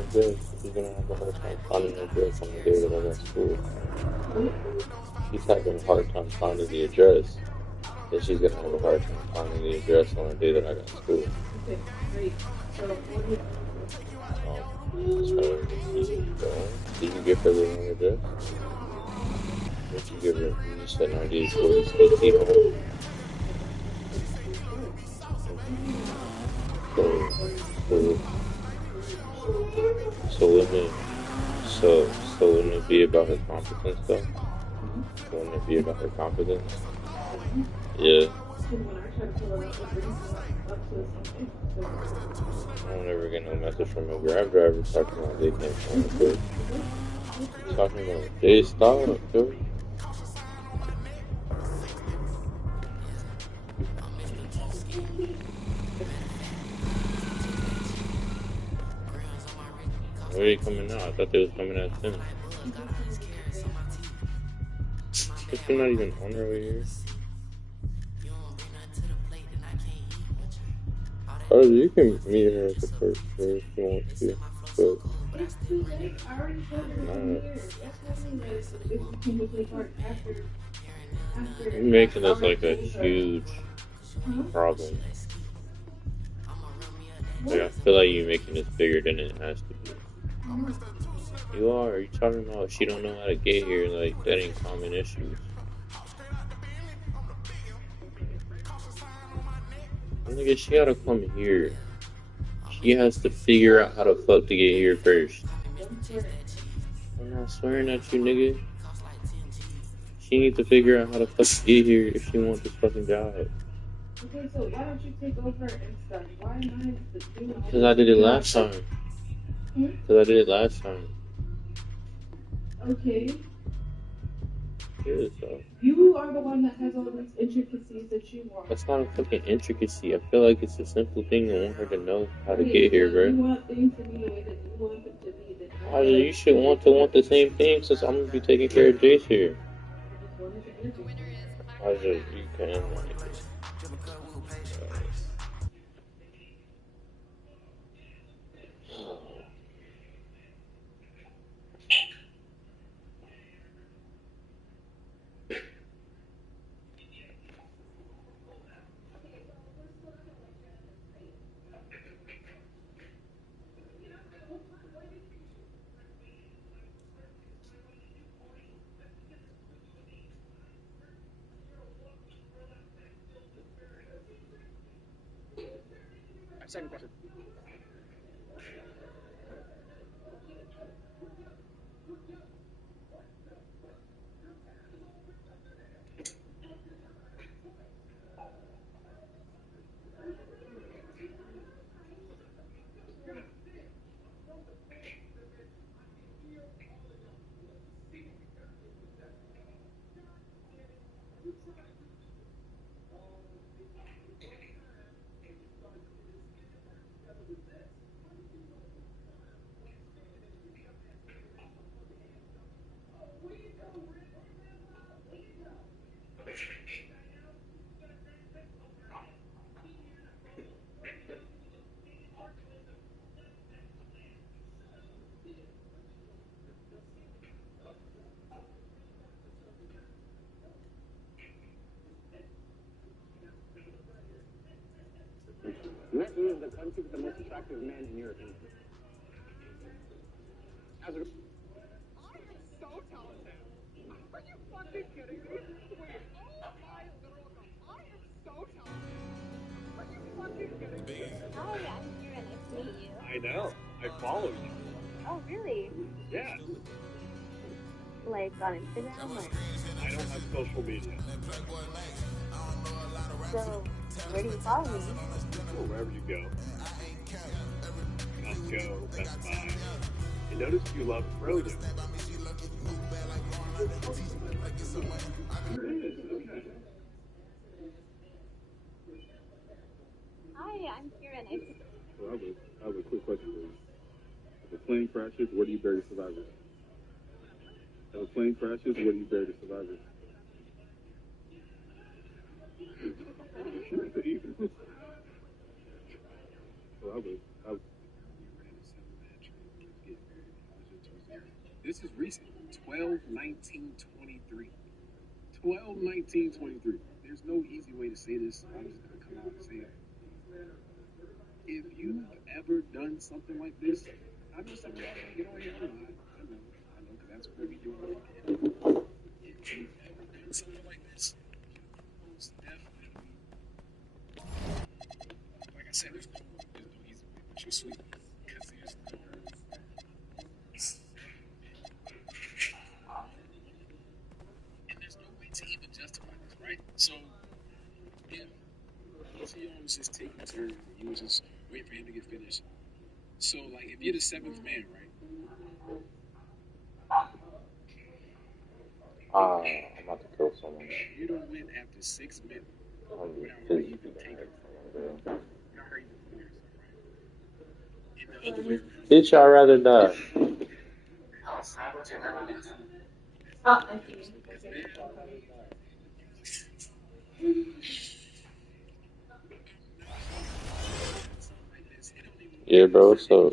address. She's gonna have a hard time finding the address on the day that I'm at school. She's having a hard time finding the address. Then she's gonna have a hard time finding the address on the day that I got school. Okay, great. So what do you Just trying to keep going. Did you give her the wrong address? What did you give her? You said 9840 CT home. So, so wouldn't it, so wouldn't it be about her competence though? Wouldn't it be about her competence? Yeah. I don't ever get no message from a Grab driver talking about they can't find the food. Talking about, hey, stop, dude. Where are you coming now? I thought they was coming at 10. But you're not even on her way here. Oh, you can meet her at the first floor if you want to. But it's too late. I already told her to come here. That's what I mean. If you can look at her after. you're making this like a huge problem. Like, I feel like you're making this bigger than it has to be. You are. You're talking about she don't know how to get here. Like, that ain't common issues. Nigga, she gotta come here. She has to figure out how the fuck to get here first. I'm not swearing at you, nigga. She needs to figure out how to fuck to get here if she wants this fucking job. Okay, so why don't you take over and stuff? Why am I doing all Because I did it last time. Because I did it last time. Okay. Yeah, so. You are the one that has all these intricacies that you want. That's not a fucking intricacy. I feel like it's a simple thing. I want her to know how to get here, bro. You want things to be the way that you want them to be. You should want the same thing since I'm gonna be taking care of Jace here. You can like this. Second question. What is the country with the most attractive men in your opinion? As a... I am so talented. Are you fucking kidding me? Wait, oh my literal god. I am so talented. Are you fucking kidding me? Hi, I'm Kira. Nice to meet you. I know. I follow you. Oh, really? Yeah. Like on Instagram? Or... I don't have social media. So, where do you follow me? Well, wherever you go. Costco, Best Buy. I noticed you love Frozen. Hi, I'm Kira. Nice to... So I have a quick question for you. If a plane crashes, where do you bury survivors? If a plane crashes, where do you bury the survivors? So I would This is recent. 12/19/23. 12/19/23. There's no easy way to say this. I'm just gonna come out and say it. If you've ever done something like this, I know some of y'all gonna get on here. I know, because that's what we do. If you've ever done something like this, most definitely, like I said, there's no easy way, but you're sweet. Because there's no, and there's no way to even justify this, right? So, if each of y'all was just taking turns and you was just waiting for him to get finished. So, like, if you're the seventh man, right? I'm about to kill someone. You don't win after 6 minutes I'm without her physically even gonna taking hurt it. someone, bro. Without her even doing it, right? And the other way around. Bitch, I'd rather die. Oh, I see. Yeah, bro, so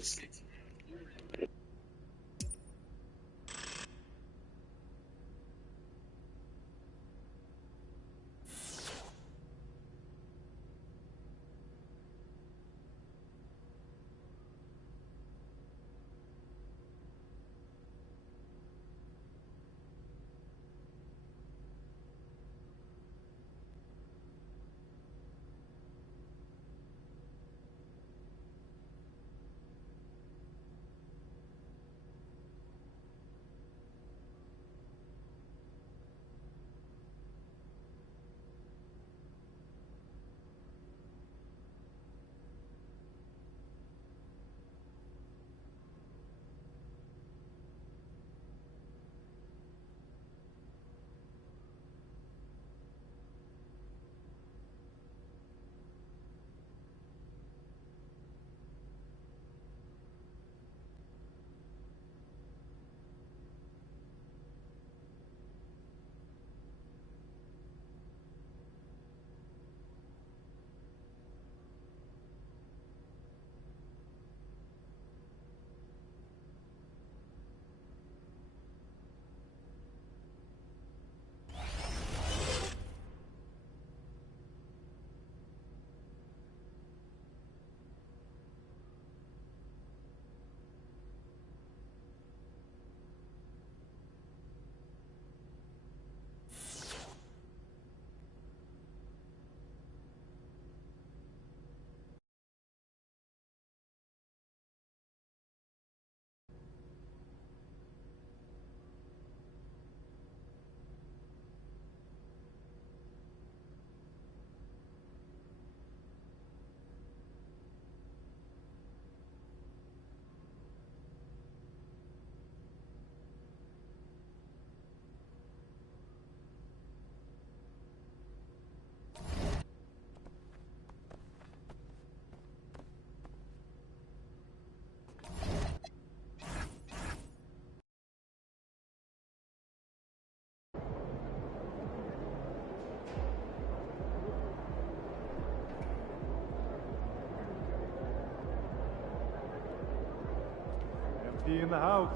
Empty in the house.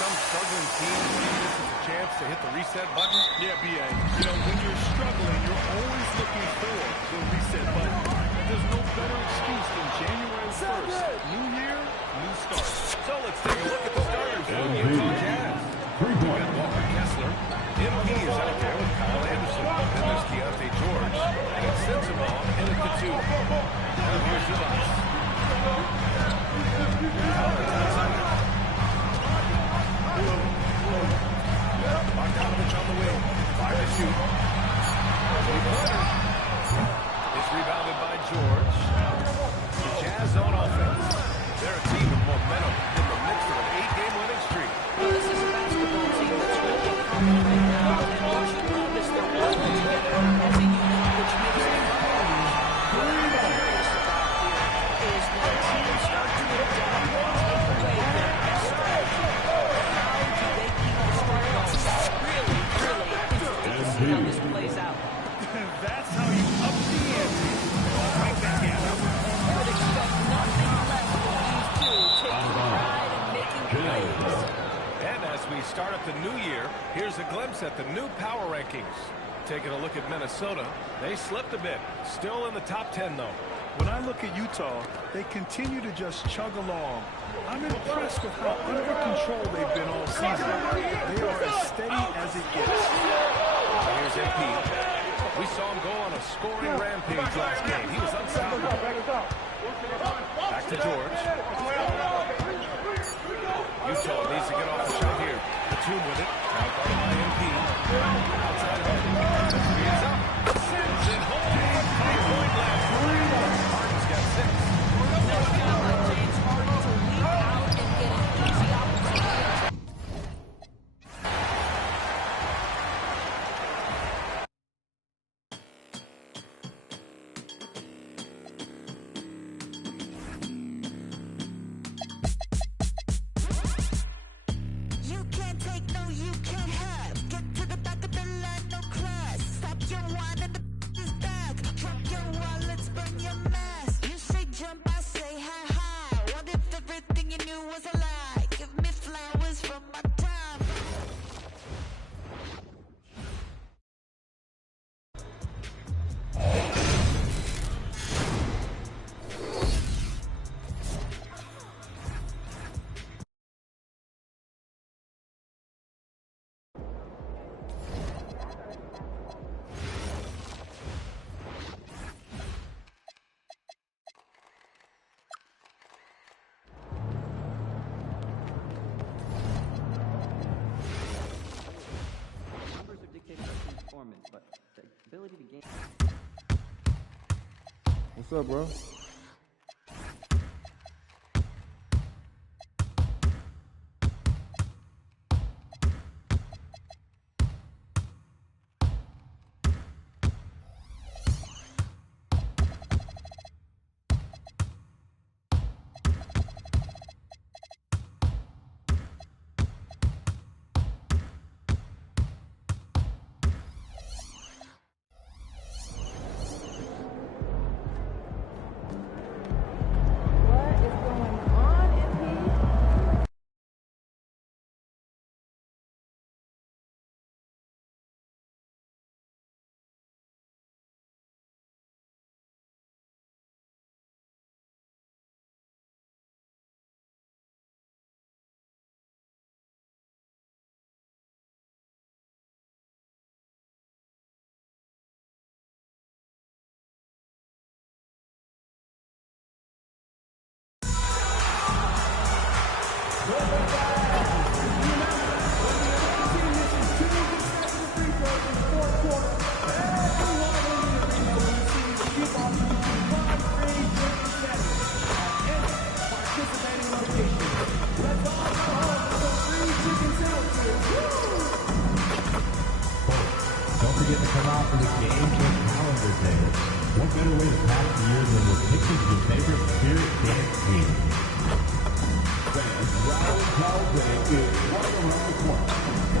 some struggling teams see this as a chance to hit the reset button? Yeah, B.A. You know, when you're struggling, you're always looking for the reset button. But there's no better excuse than January 1st. New year, new start. So let's take a look at the starters for the Utah Jazz. We've got Walker Kessler. MP is out there with Kyle Anderson. Then there's Keontae George. And it's Sensabaugh in at the 2. And here's Zubac. Collins outside. Bogdanovich on the wing. 5 to shoot. It's rebounded by George. The Jazz on offense. They're a team with momentum in the midst of an 8-game winning streak. Well, this is a basketball team that's really confident right now, and what you notice, they're working together as a unit, which makes them huge. What I'm curious about here is when teams start to adapt and take away their best strategy, how do they keep the spark going? Really, really interested to see how this plays out. That's how you up the ante. Break that gap. I would expect nothing less from these two, taking pride in making plays. And as we start up the new year, here's a glimpse at the new power rankings. Taking a look at Minnesota, they slipped a bit. Still in the top 10, though. When I look at Utah, they continue to just chug along. I'm impressed with how under control they've been all season. They are as steady as it gets. Here's MP. We saw him go on a scoring rampage last game. He was unstoppable. Back to George. Utah needs to get off the shot here. Batum with it. Out by MP. Outside of it. Three is up. Sends it home. 3-point last. Harden's got 6. Nice job by James Harden to lead out and get an easy opportunity. You can't take, no, you can't have. Get to the back of the line, no class. Stop your wine and the is back. Drop your wallets, burn your mask. You say jump, I say hi, hi. What if everything you knew was a lie? Give me flowers from my time. Numbers are dictated by team performance, but the ability to gain. What's up, bro? Don't forget to come out for the Game Check Calendar Day. What better way to pass the year than with pictures of your favorite spirit dance team? Fans, Rally Towel Day is right around the corner.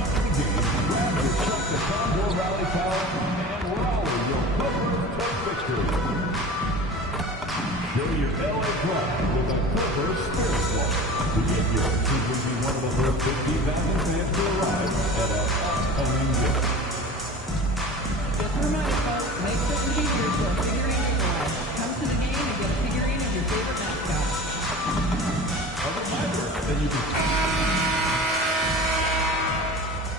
After the game, grab your Chuck the Condor Rally Towel and rally your Clippers to victory. Show your LA pride with the Clippers Spirit Walk. To get yours, simply be one of the first 15,000 fans to arrive at our upcoming game. Just a reminder, folks, make something easier for a figurine of your life. Come to the game and get a figurine of your favorite mascot. A reminder that you can...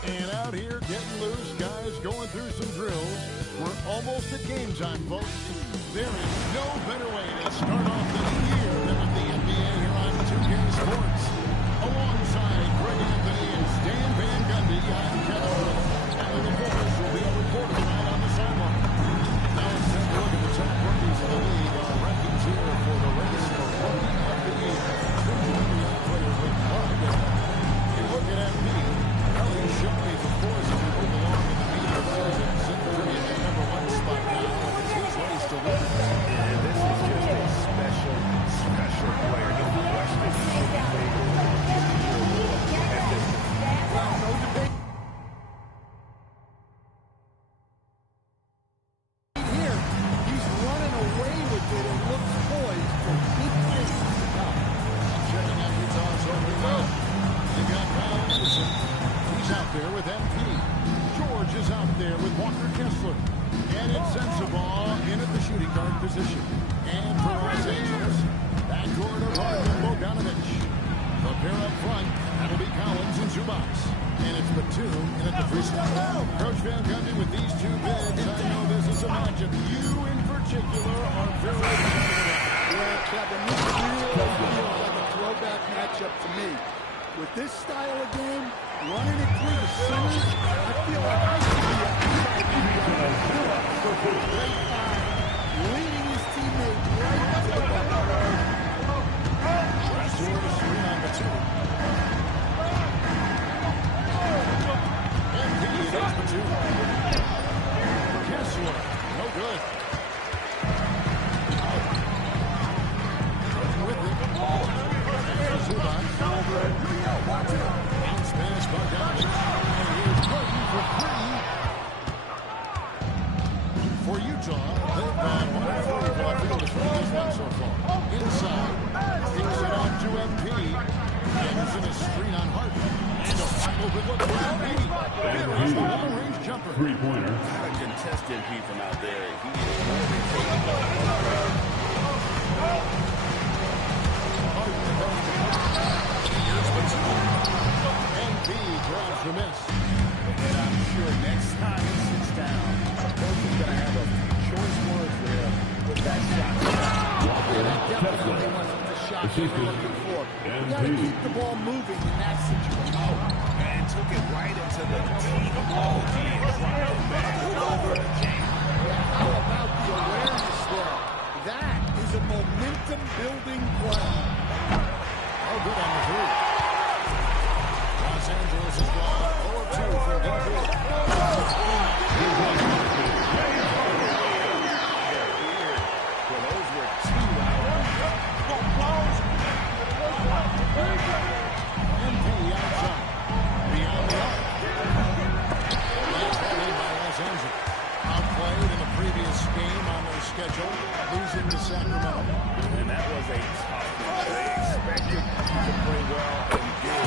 And out here getting loose, guys going through some drills. We're almost at game time, folks. There is no better way to start off the new year than with the NBA here on 2K Sports. Alongside Greg Anthony and Stan Van Gundy, I'm Kevin Brooks. And the voice will be a reporter tonight on the sideline. Now let's take a look at the top rookies in the league. Our rankings here for the race for Rookie of the Year. NBA players with Oregon. You look at MP. Ellie Shawnee's, of course, as we move along in the media season, sitting pretty at the #1 spot now, and it's his race to win. And this is just a special player. No question he should be favored at this point. Well, no debate here. He's running away with it and looks poised for big things to come. Checking out Utah's open mouth. They got Kyle Anderson. He's out there with MP. George is out there with Walker Kessler. And it's Sensabaugh in at the shooting guard position. And for Los Angeles, backcourt of Harden and Bogdanovich. The pair up front, that'll be Collins and Zubac. And it's Batum in at the free throw. Coach Van Gundy with these two bigs. I know this is a matchup you in particular are very excited about. Yeah, Kevin, this really feels like a throwback matchup to me. With this style of game, running it through the center, I feel like I should be outside the great time, leading his teammate right to the bucket. Dressor to screen on Batum. MP against Batum. Kessler, no good. With it. There's Zubac. Out Spanish Bogdanovich. And here's Gordon for three. For Utah, they've gone 1 of 4 field as well so far. Inside. Kicks it on to MP. Anderson is screen on Harden. And a wide open look for MP. There is the long-range jumper. Three-pointer. A contested MP from out there. He is more than capable. MP grabs the miss. And I'm sure next time he sits down, coach is going to have a choice words there with that shot. That definitely wasn't the shot they were looking for. You got to keep the ball moving in that situation. And took it right into the teeth of all teams. Dropped it back over the jam. Yeah, how about the awareness there? That is a momentum-building play. Oh, good on the three. Los Angeles is gone 0-2 for DP. Those were two MP outside. Beyond the arc. That's played by Los Angeles. Outplayed in the previous game on their schedule, losing to Sacramento. And that was a tough one. They expected to play well and did.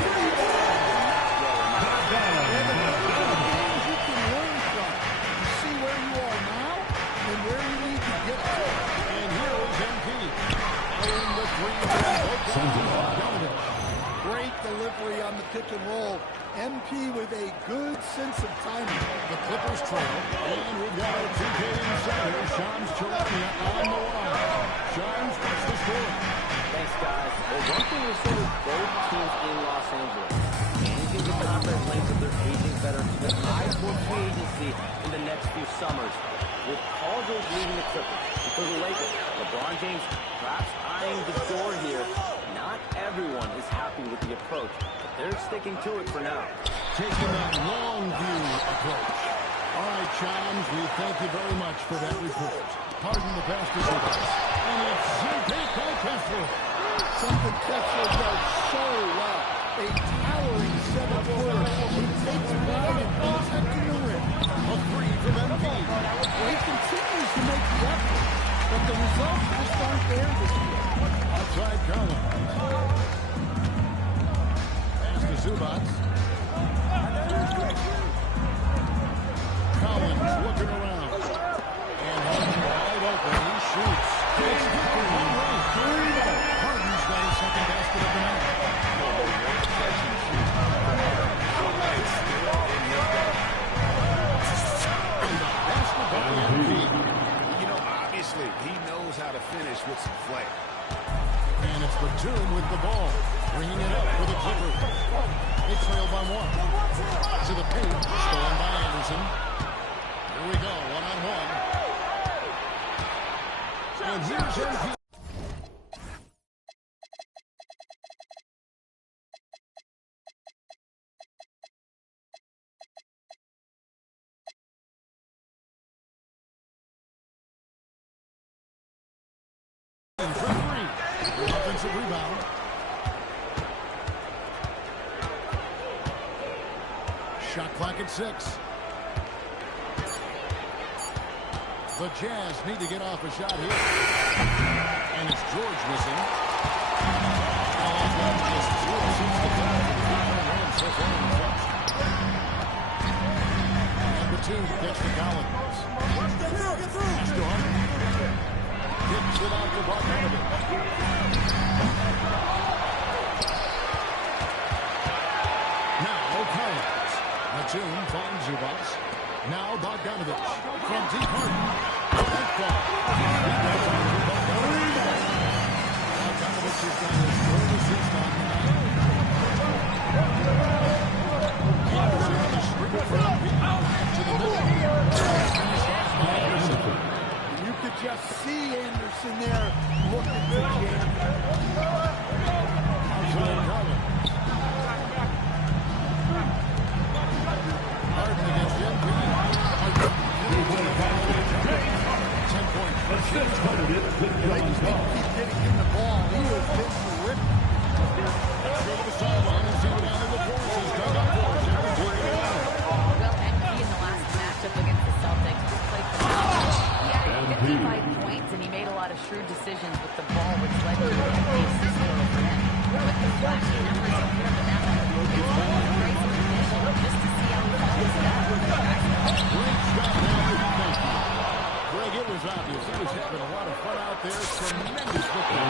You can learn from. You see where you are now and where you need to get to. And here is MP. In the three. Great delivery on the pick and roll. MP with a good sense of timing. The Clippers trail. And we've got a 2K inside here. Shams Charania on the line. Shams, what's the score? Thanks, guys. Well, one thing we saw with both teams in Los Angeles, managing the confidence length of their aging veterans to high for free agency in the next few summers. With Paul George leaving the Clippers, and for the Lakers, LeBron James perhaps eyeing the door here. Not everyone is happy with the approach, but they're sticking to it for now. Taking that long view approach. All right, Shams, we thank you very much for that report. Pardon the bastard. And it's Zubac by Kessler. Something Kessler does so well. A towering 7-footer who takes pride in protecting the rim. A three from MP. Well, he continues to make the effort, but the results just aren't there this year. Batum with the ball. Bringing it up for the Clippers. They trail by 1. To the paint. Stolen by Anderson. Here we go. One-on-one. And here's MP. Offensive rebound. Shot clock at 6. The Jazz need to get off a shot here. And it's George missing. Number 2 gets the Collins. Gets it out to Bogdanovich. Now Collins. Batum finds Zubats. Now Bogdanovich from deep Harden. Bogdanovich has got his 3rd assist on the night. Anderson on the screen from to the middle. Finished off by Anderson. You could just see Anderson there looking to jam. Outside Collins. Harden against MP. 10-point assist. Lakers need to keep getting him the ball. He has been terrific. Let's go to the sideline and see what Anthony LaForce has done up for us. Well, MP in the last matchup against the Celtics just played phenomenal. He had 55 points, and he made a lot of shrewd decisions with the ball, which led to an empty assist total for him. With the flashy numbers up here in the net, it's going to be great for the initial just to see how he follows it up. Great shot now. Thank you. Greg, it was obvious. He was having a lot of fun out there. Tremendous football.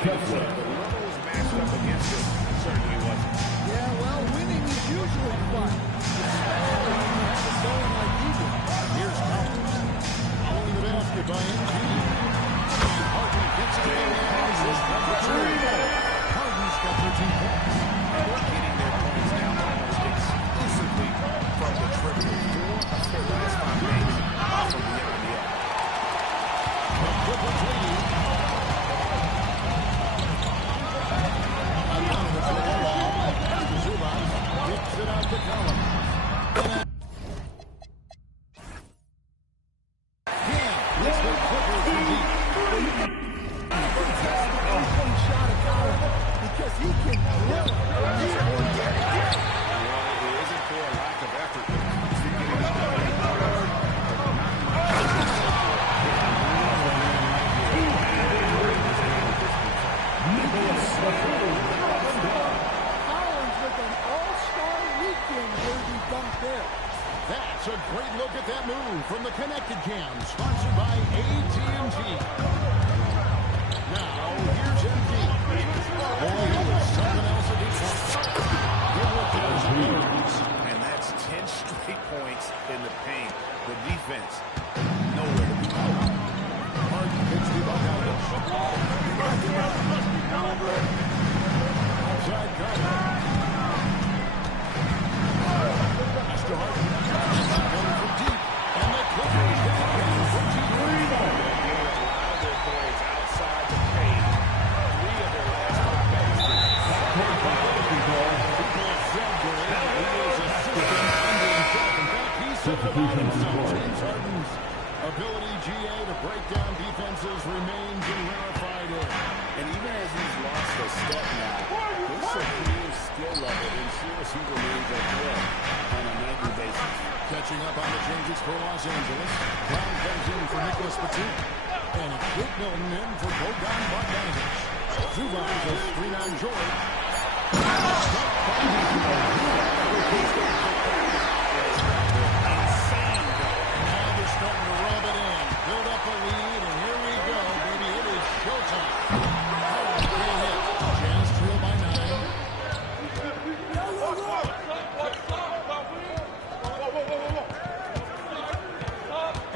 Kessler. Whoever was matched up against him certainly wasn't. Yeah, well, winning is usually fun. Especially when you have it going like he did. Here's Collins. Following the basket by MP. And Harden gets to the assist number 2. Harden's got 13 points. And they're getting their points now almost exclusively from the triple. 4 of their last 5 games are from beyond the arc. The Clippers lead. Zubats kicks it out to Collins. Yeah, it's the Clippers from deep. One shot at Collins because he can drill it from this point. Well, it isn't for a lack of effort. It's to get it done. Collins with an all-star weekend worthy dunk there. That's a great look at that move from the Connected Cam, sponsored by AT&T. Now, here's MP. Boy, he was something else at defense. Here with those moves. And that's 10 straight points in the paint. The defense, nowhere to be found. Harden gets the buck out of it. Outside Collins. Mr. Harden. Going from deep. And the Clippers get it down from deep. Their boys outside the paint. 3 of their last 5 games. James Harden's ability, GA, to break down defenses remains in rarefied air. And even as he's lost a step now, his supreme skill level ensures he remains a threat on a nightly basis. Catching up on the changes for Los Angeles. Brown comes in for Nicholas Batum. And Jake Milton in for Bogdan Bogdanovich. Zubats a screen on George. Starting to rub it in, build up a lead, and here we go, baby. It is showtime. Great hit. Jazz trail by 9.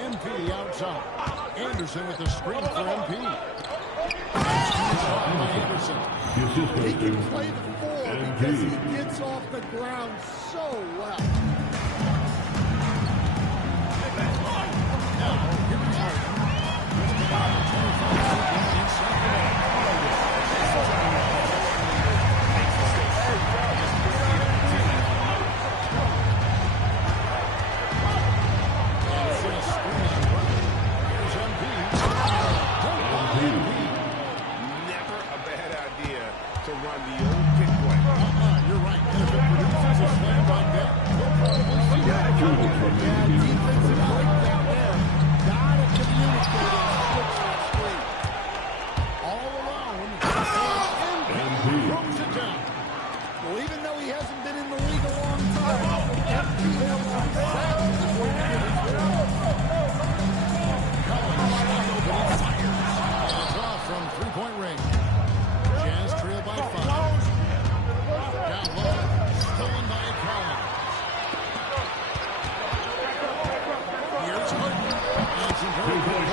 MP outside. Anderson with the screen for MP. He can play the four because he gets off the ground so well. Never a bad idea to run the old pick play. You're right. And if it produces a slam like that, we'll probably see that. Defensive breakdown there. Gotta communicate and switch that screen. All alone. And throws it down. Well, even though he hasn't been in the league a long time, MP has some savage way to get his From three-point range. Jazz trail by 5. Down low. Stolen by Collins. Here's Harden. And some very good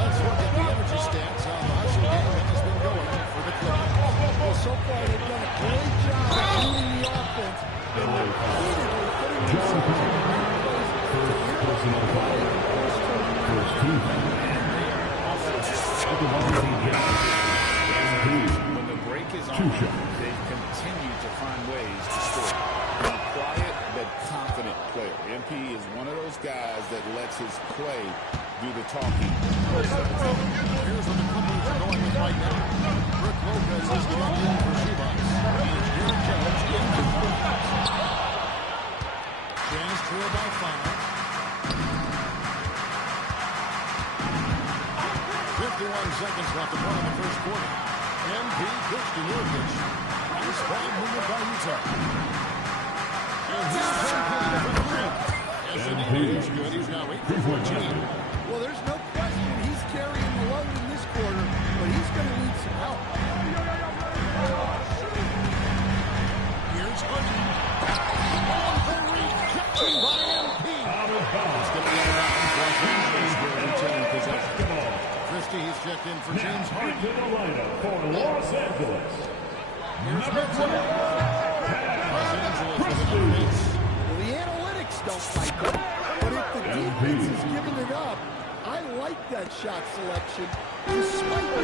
Let's look at the energy stats. How the hustle game has been going for the Clippers. Well, so far they've done a great job of moving the offense and repeatedly putting themselves in the right place to Personal foul. First team. When the break is on, they've continued to find ways to score. He's a quiet but confident player. MP is one of those guys that lets his play do the talking. Here's what the Clippers are going with right now. Brook Lopez is dropped in for Zubac. And Derrick Jones in for Zubac. Jazz trail by 5. 51 seconds left to play in the first quarter. MP pitched to Nurkic. This ball movement by Utah. And here's MP for the win. SND is good. He's now 8 for 14. Well, there's no question he's carrying the load in this quarter, but he's going to need some help. Here's Harden. On the rejection by MP. Out of bounds. It's going to be out of bounds. Los Angeles will retain possession. Christie is checked in for James Harden. To the lineup for Los Angeles. Here's Mitchell. Los Angeles with an offense. Well, the analytics don't like it, but if the defense is giving it up, I like that shot selection, despite the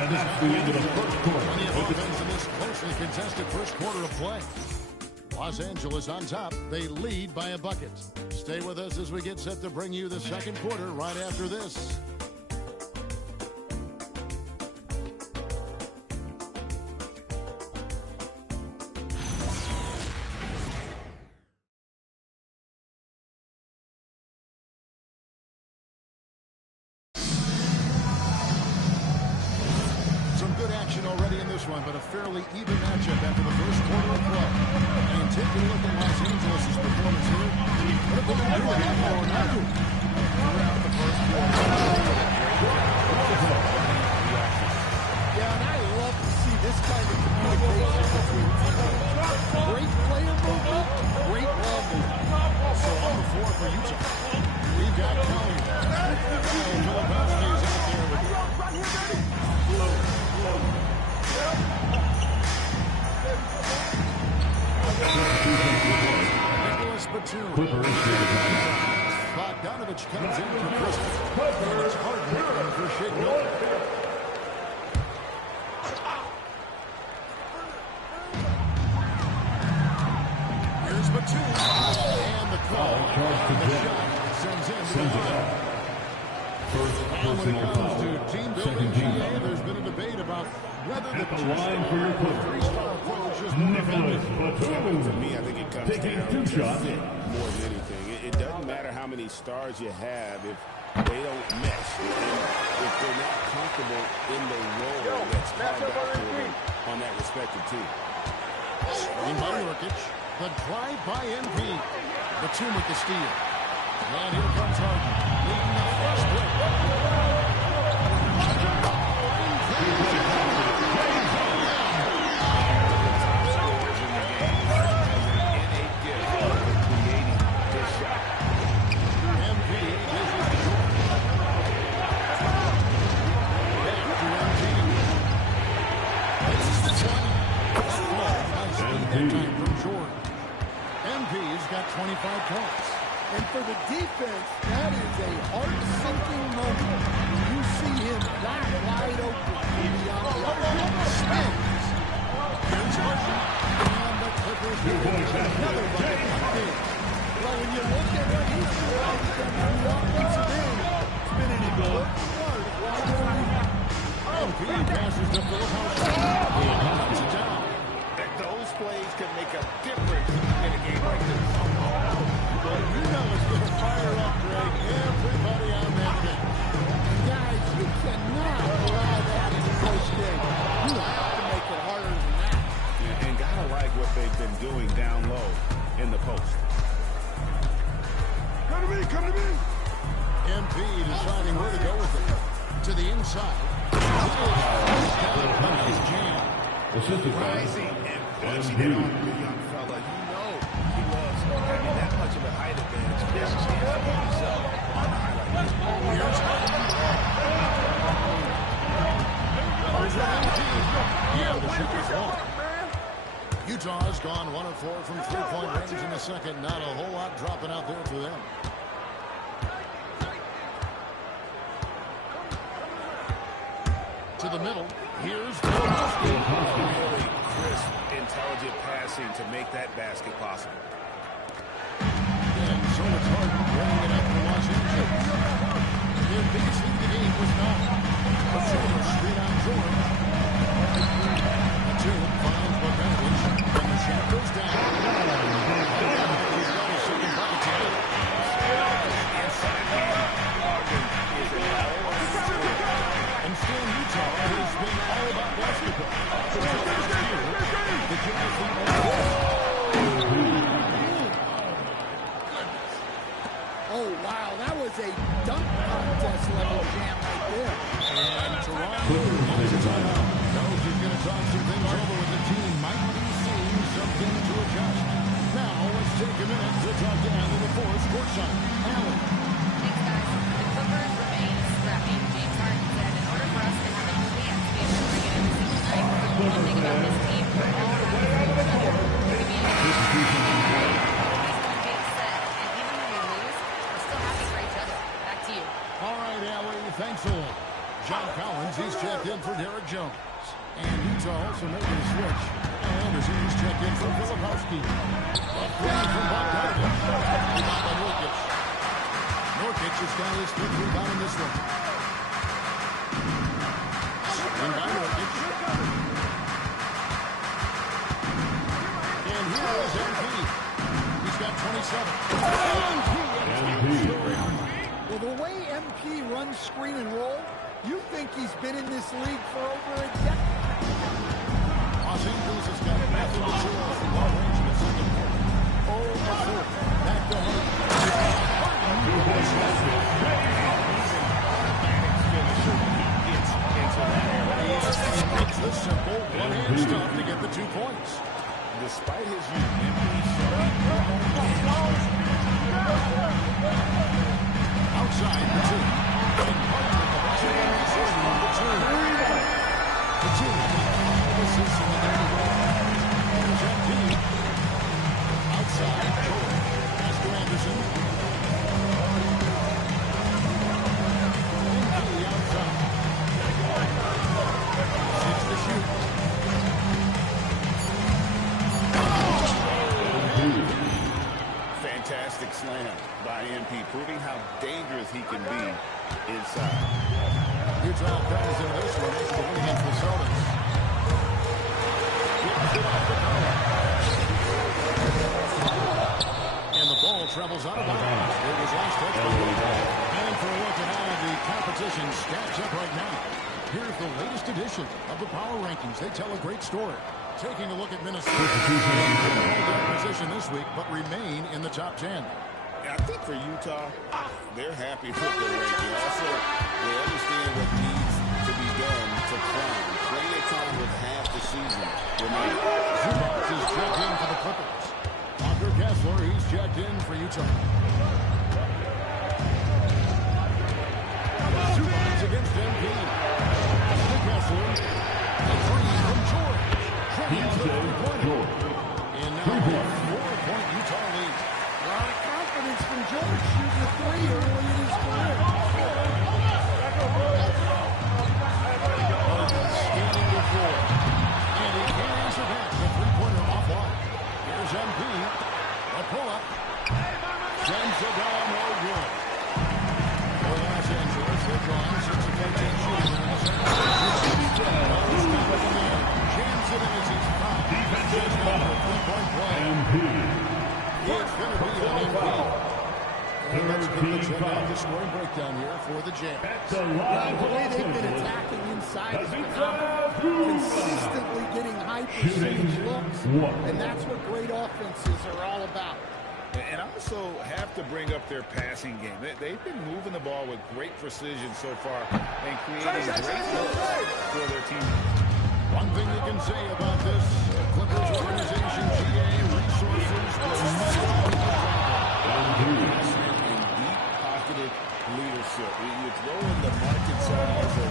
And that's the end of the first quarter. Plenty of offense in this closely contested first quarter of play. Los Angeles on top. They lead by a bucket. Stay with us as we get set to bring you the second quarter right after this. Already in this one, but a fairly even matchup after the first quarter of play. And taking a look at Los Angeles' performance here, what have they been doing throughout the first quarter? Yeah, and I love to see this kind of communication between teams. Great player movement, great ball movement. So on the floor for Utah, we've got Collier. Filipowski is out there with Nicholas Batum. Bogdanovich comes in for Christie. And it's Harden in for Shake Milton. Here's Batum. And the call. The shot sends in the line. First personal foul. Team building, there's been a debate about whether At the line for your three-star approach is Nicholas Batum. For me, I think it comes Taking down 2 to shots. fit more than anything. It doesn't matter how many stars you have if they don't mesh. If they're not comfortable in the role that's carved out for them on that respective team. Swinging by Nurkic. The drive by MP. Batum with the steal. And here comes Harden. Leading the fast break. MP's got 25 points. And for the defense, that is a heart-sinking moment. You see him that wide open from beyond the arc. Spins. Here's Harden. And the Clippers get another bucket like this. Well, when you look at what he's provided them on the offensive end, it's been an important part of why they're winning. MP passes to Philip House. He knocks it down. And those plays can make a difference in a game like this. Well, you know it's going to fire up, Greg. Everybody on that bench. Guys, you cannot allow that in the post game. You have to make it harder than that. And gotta like what they've been doing down low in the post. Come to me, come to me. MP deciding where to go with it. To the inside. Rising and punching it on the young fella. You know he loves having that much of a height advantage. Yes, he stands for himself on the highlight. Here's Utah has gone 1 of 4 from three-point range in the second. Not a whole lot dropping out there for them. To the middle. Here's really crisp, intelligent passing to make that basket possible. And so it's Harden bringing it up for Los Angeles. Their biggest lead of the game was not. Pacheco straight on George. Batum finds Bogdanovich. And the shot goes down. He's got his second bucket tonight. Inside Harden is an and still Utah has been all about basketball. So last year, the Jazz Oh, wow, that was a dunk contest level jam right there. And Toronto has a timeout. Coach is going to talk some things over with the team. Might be seeing something to adjust. Now, let's take a minute to talk to Anthony Forrest courtside. Alan. Thanks, guys. The Clippers remain scrappy. James Harden said, in order for us to have a chance to be able to bring it in the season tonight, one thing about this team, we're all having each other. Thanks a lot. John Collins, he's checked in for Derek Jones. And Utah also making a switch. And as he's checked in for Filipowski. A three from Bogdanovich. Rebound by Nurkic. Nurkic has got his fifth rebound in this one. And by Nurkic. And here is MP. He's got 27. Well, the way MP runs screen and roll, you think he's been in this league for over a decade. Los Angeles has got nothing to show off from long range in the second quarter. Oh, back to It's the simple one-hand stuff to get the 2 points. Despite his youth, MP outside the two. And Harden with the ball. Number 2. The 2. Assists in the There's MP. Outside. George. Pass to Anderson. MP outside. 6 to shoot. Fantastic slam by MP, proving how dangerous he can be inside. Utah comes in this one after the win against the Celtics. And the ball travels out of bounds. It was last touch by Utah. And for a look at how the competition stacks up right now, here's the latest edition of the Power Rankings. They tell a great story. Taking a look at Minnesota. Their position this week, but remain in the top 10. I think for Utah, they're happy with their ranking. Also, they understand what needs to be done to climb. Plenty of time with half the season remaining. Zubac is checked in for the Clippers. Walker Kessler, he's checked in for Utah. Zubac against Embiid. Kessler. A three from George. He's the three-pointer. And now a 4-point Utah lead. A lot of confidence from George shooting a three early in his career. Skating to four. And he can't answer back. The three-pointer offline. Here's MP. A pull-up. Sends it down, no good. For Los Angeles, they're drawing 6 of 14 shooting. Jams it in as he's fouled. Defensive foul. Three-point play. MP. It's going to be an MP. And let's get the scoring breakdown here for the Jazz. The way they've been attacking inside is phenomenal. Consistently getting high percentage looks, and that's what great offenses are all about. And I also have to bring up their passing game. They've been moving the ball with great precision so far and creating great looks for their team. One thing you can say about this Clippers organization, GA resources, leadership. You throw in the market size of,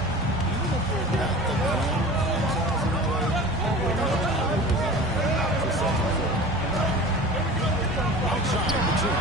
even if they're not the one franchise in LA, outside the two.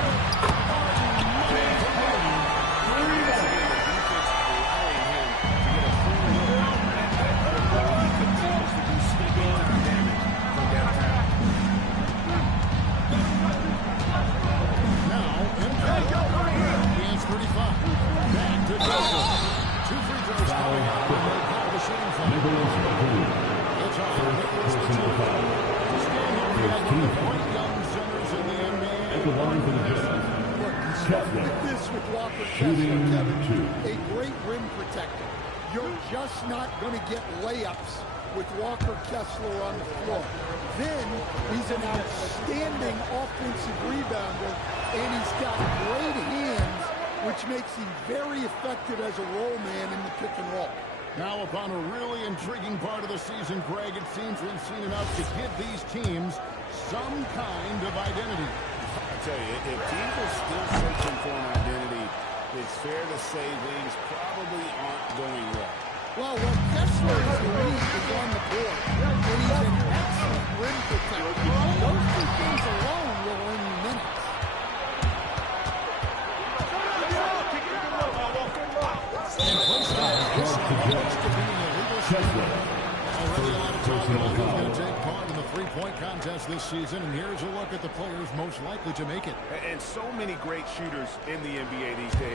Shooting two. A great rim protector. You're just not going to get layups with Walker Kessler on the floor. Then he's an outstanding offensive rebounder, and he's got great hands, which makes him very effective as a roll man in the pick and roll. Now upon a really intriguing part of the season, Greg, it seems we've seen enough to give these teams some kind of identity. I tell you, if teams are still searching for an identity, it's fair to say things probably aren't going well. Well, when Kessler is the lead is on the board, and he's an excellent rim protector, those two things alone will win you minutes. Already a lot of talk about who's going to take part in the three-point contest this season, and here's a look at the players most likely to make it. And so many great shooters in the NBA these days.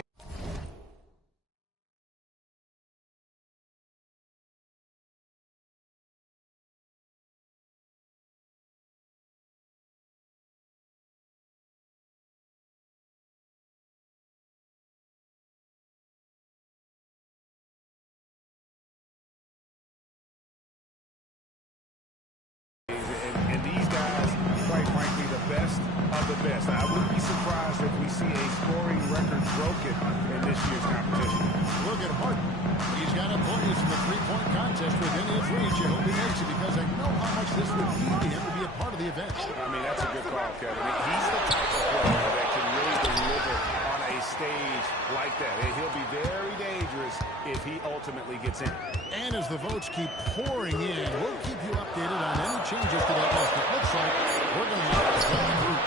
And these guys, quite frankly, the best of the best. I wouldn't be surprised if we see a scoring record broken in this year's competition. Look at Harden. He's got a place in the three-point contest within his reach. I hope he makes it because I know how much this would mean to him to be a part of the event. I mean, that's a good call, Kevin. He's the type of player that can really deliver on a stage like that. He'll be very dangerous if he ultimately gets in. And as the votes keep pouring in, we'll keep you updated on any changes to that list. It looks like we're going to have a strong group.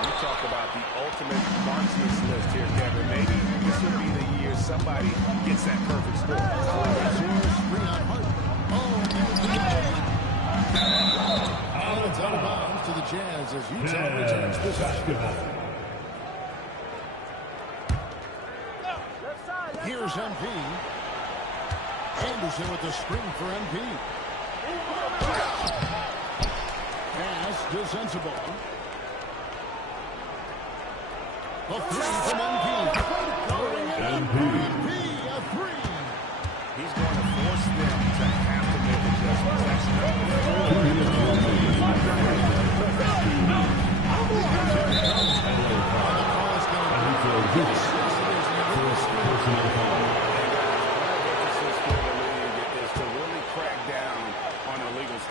We talk about the ultimate marksman's list here, Kevin. Maybe this would be the year somebody gets that perfect score. And it's out of bounds to the Jazz as Utah returns possession. Here's MP. Anderson with the screen for MP. Pass to Sensible. A three from MP. MP, a three. He's going to force them to have to make adjustments.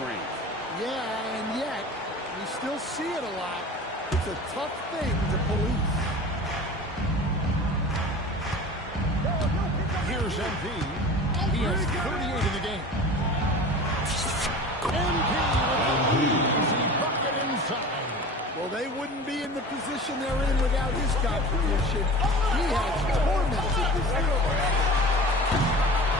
strength. Yeah, and yet, we still see it a lot. It's a tough thing to police. Here's MP. He has 38 in the game. MP with the easy bucket inside. Well, they wouldn't be in the position they're in without his contribution. He has tormented this field.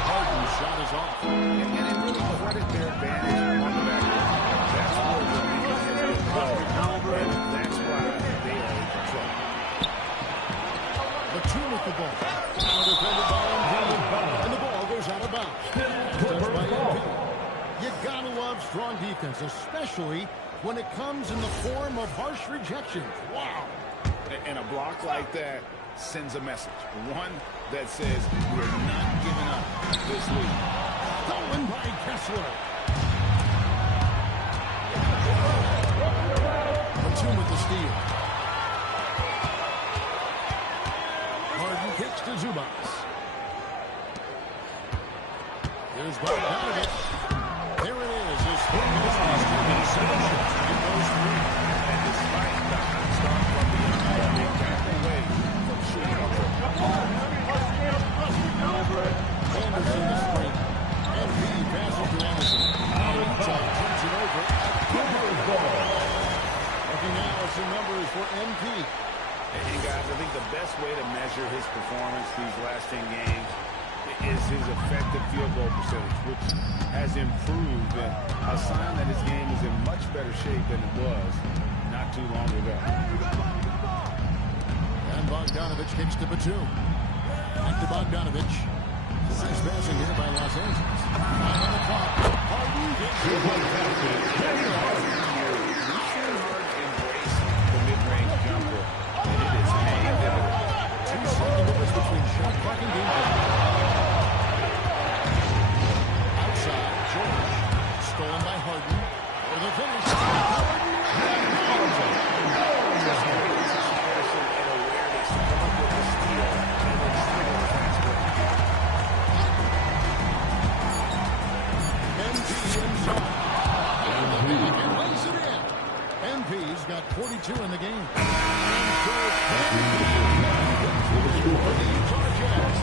Harden's shot is off. And it really credit their advantage on the back end. That's where the defense has been covered, and that's why they are in control. Batum with the ball. Now defended by MP. And the ball goes out of bounds. Touched by MP. You gotta love strong defense, especially when it comes in the form of harsh rejections. Wow. And a block like that sends a message. One that says we're not giving up this lead. Stolen by Kessler. Batum with the steal. Harden kicks to Zubas. Here's Bogdanovich. There it is. His first interception. It goes through. And despite the hot start from the inside, they got away from shooting up the Anderson the screen. MP passes to Anderson. Now Utah turns it over. Looking now at some numbers for MP. And guys, I think the best way to measure his performance these last 10 games is his effective field goal percentage, which has improved, and a sign that his game is in much better shape than it was not too long ago. And Bogdanovich kicks to Batum. Back to Bogdanovich. Nice passing here by Los Angeles. 9 on the clock. Harden gets it. We've seen Harden embrace the mid-range jumper, and it is paying dividends. 2-second difference between shot clock and game time. Outside, George. Stolen by Harden. For the finish. Harden. MP's got 42 in the game. And so for the Utah Jazz.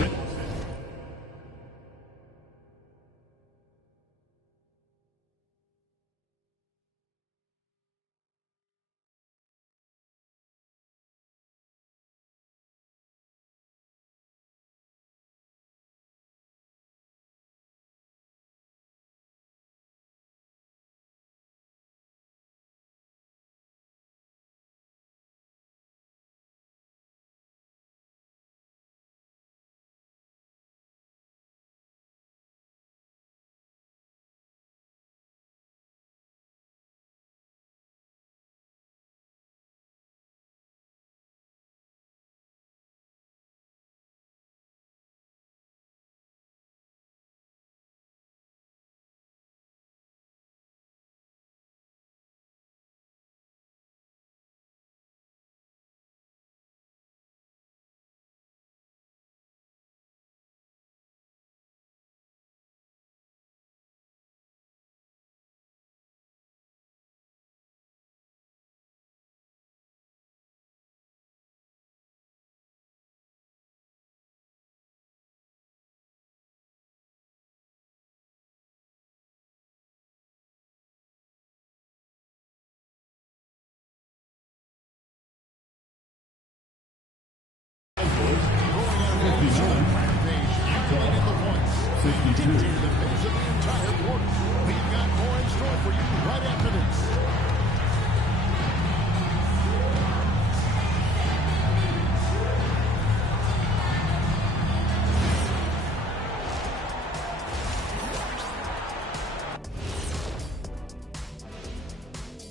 Dictated the pace of the entire quarter. We've got more in store for you right after this.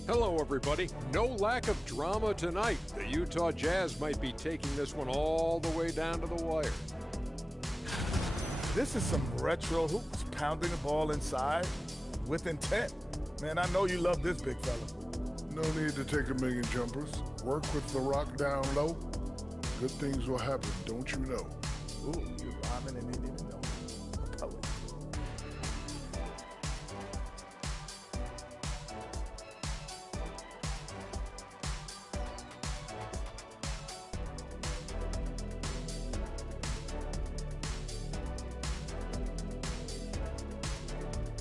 Hello, everybody. No lack of drama tonight. The Utah Jazz might be taking this one all the way down to the wire. This is some retro hoops, pounding the ball inside with intent. Man, I know you love this, big fella. No need to take a million jumpers. Work with the rock down low. Good things will happen, don't you know? Ooh, you're rhyming and didn't even know. A poet.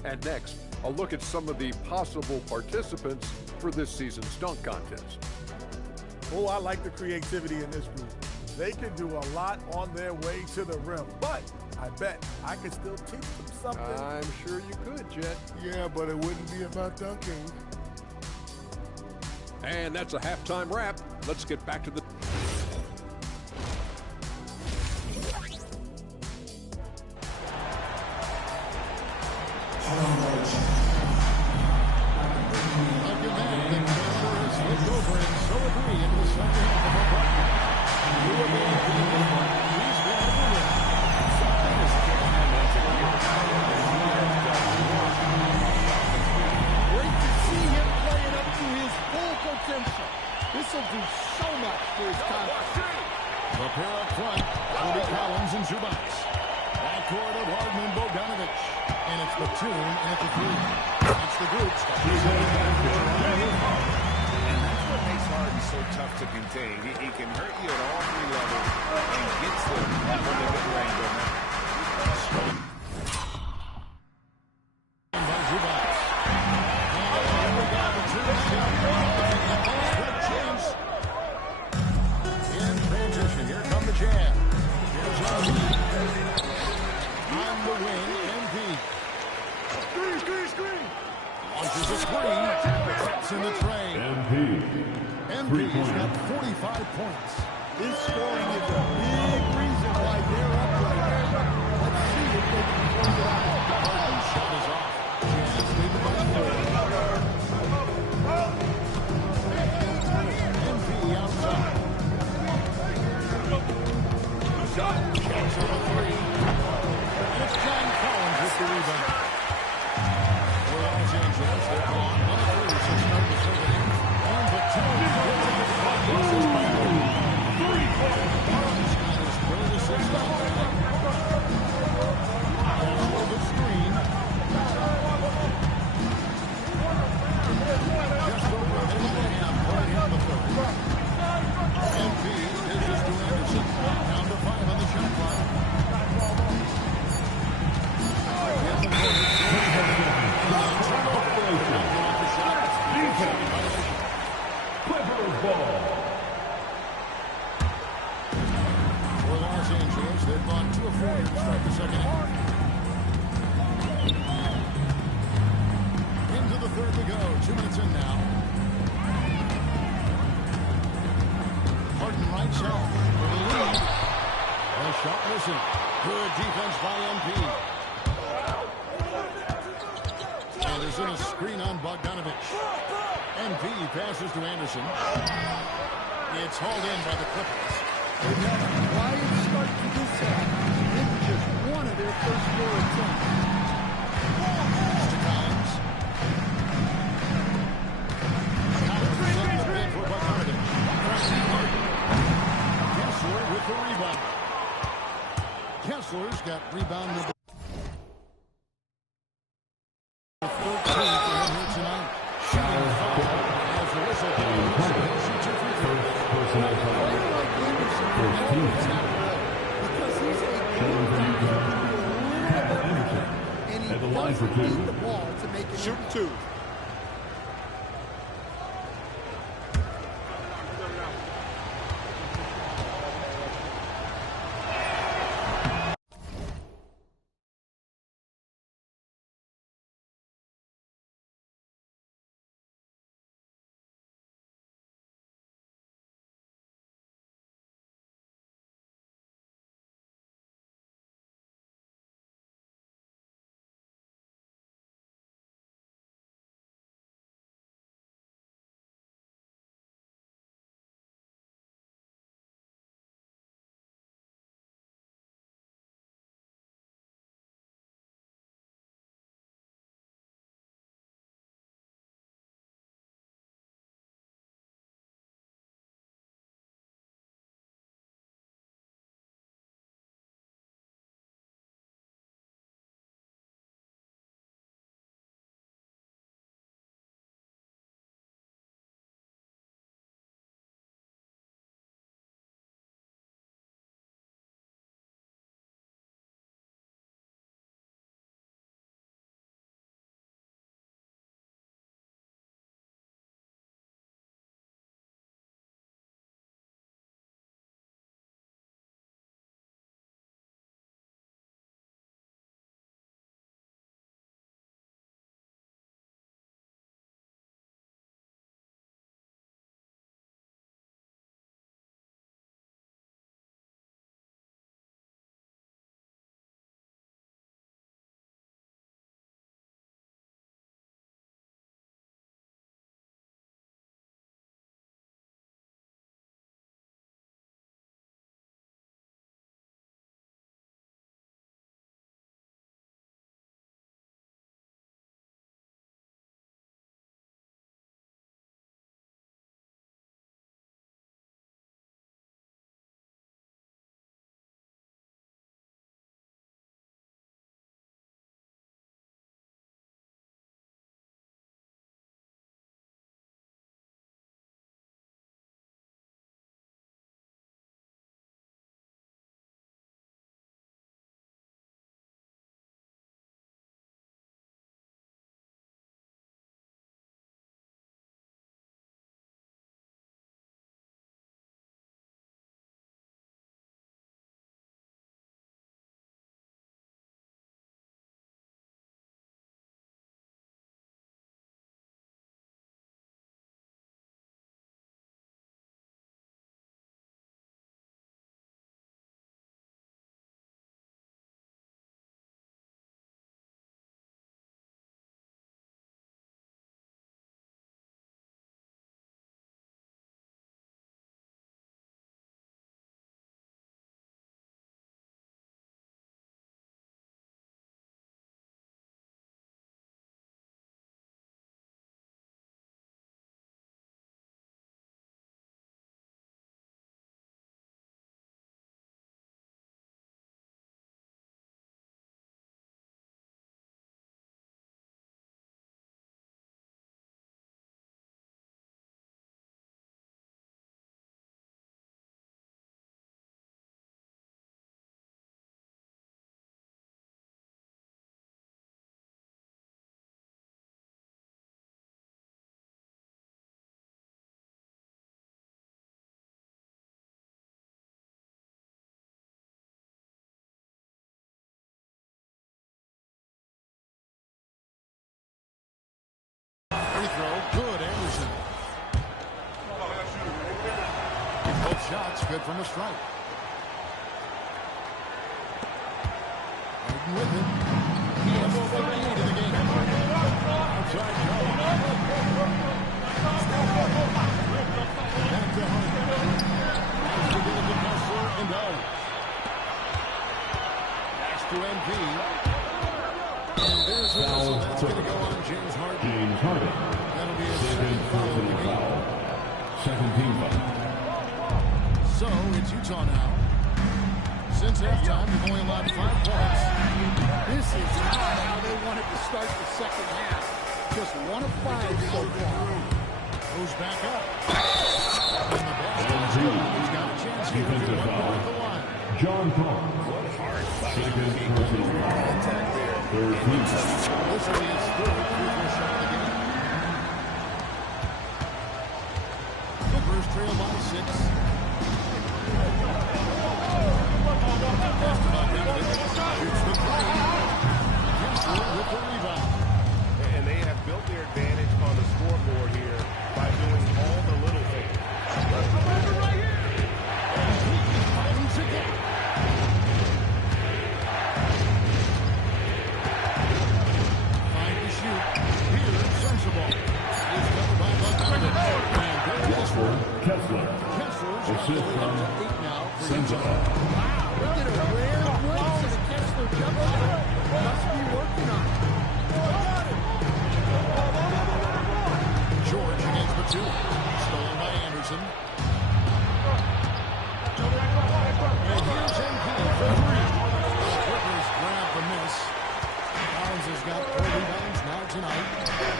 And next, a look at some of the possible participants for this season's dunk contest. Oh, I like the creativity in this group. They can do a lot on their way to the rim, but I bet I could still teach them something. I'm sure you could, Jet. Yeah, but it wouldn't be about dunking. And that's a halftime wrap. Let's get back to the... Great to see him playing up to his full potential. This will do so much for his confidence. The pair up front, Cody Collins and Zubac. Backcourt of Hardman Bogdanovich. And it's Batum at the three. It's the group. And that's what makes Harden so tough to contain. He can hurt you at all three levels and gets them from the mid-range on that. By Zubac. In transition, here come the Jazz. Here's on the wing, MP. Launches a screen. Traps in the tray. MP's got 45 points. This scoring is a big reason why they're up right now. Let's see if they can close it out. Harden's shot is off. Jazz lead by 4. MP outside. Checks on a three. And it's John Collins with the rebound. For Los Angeles, they're gone on a three since start the second half. And Batum gets it to the ball. Collins got his third assist on the night. Over the screen. Just over a minute and a half right in the third. MP dishes to Anderson. Down to 5 on the shot clock. Clippers ball. For Los Angeles, they've gone 2 of 4 to start the second half. Into the third we go. 2 minutes in now. Harden right side for the lead. The shot missing. Good defense by MP. Anderson a screen on Bogdanovich. MP passes to Anderson. It's hauled in by the Clippers. They've had a quiet start to this half. This is just one of their first 4 attempts. To Collins. Collins is on the bid for Bogdanovich. Kessler with the rebound. Kessler's got rebound number 13 for him here tonight. Shooting 5 as the whistle blows. Shoots your free throw. Player like Anderson will always have the ball because he's a good guy. And he doesn't need the ball to make it. Shooting 2. throw. Good, Anderson. Both shots good from the strike. Harden with it. He has 38 in the game. Outside Collins. Back to Harden. Has to get it to Kessler and down. Pass to MP. And there's a whistle. That's going to go on James Harden. James Harden. That'll be a second foul in the game. Second team foul. So it's Utah now. Since halftime, they've only allowed 5 points. This is not how they wanted to start the second half. Just 1 of 5 so far. Goes back up. And the basket. He's got a chance here. Defensive foul. John Paul. Second personal foul. Third team foul. This will be his third free throw shot of the game. Clippers trail by 6. And they have built their advantage on the scoreboard here by doing all the little things. Find the shoot. Here, sensible. Is covered by Kessler. Assist from Sensible. Look at a rare glimpse of a Kessler jump shot. Must be working on it. George against the 2. Stolen by Anderson. And here's MP for 3. Clippers grab the miss. Collins has got 4 rebounds now tonight.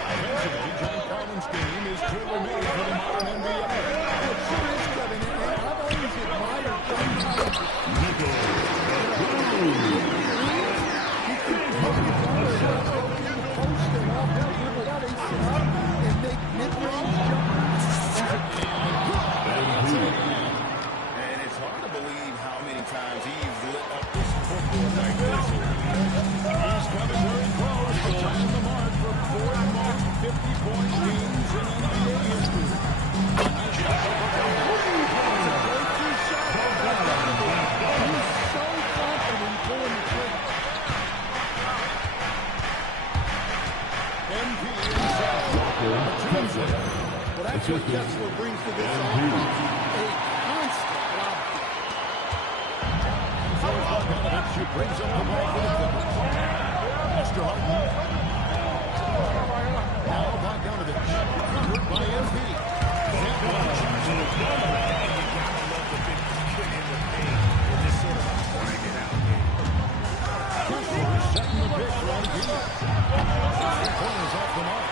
Offensively, John Collins' game is tailor-made for the modern NBA. It sure is, Kevin. And I've always admired John Collins. And it's hard to believe how many times he's lit up this scoreboard like this. He's coming very close to tying the mark for 4 most 50-point games in NBA history. He's so confident pulling the trigger. MP inside. Well, that's what Kessler brings to this offense. A constant lob. She brings up the ball for the Clippers. Mr. Harden. Now Bogdanovich. Covered by MP. Can't watch. Kessler setting the pick for MP. Corners off the mark.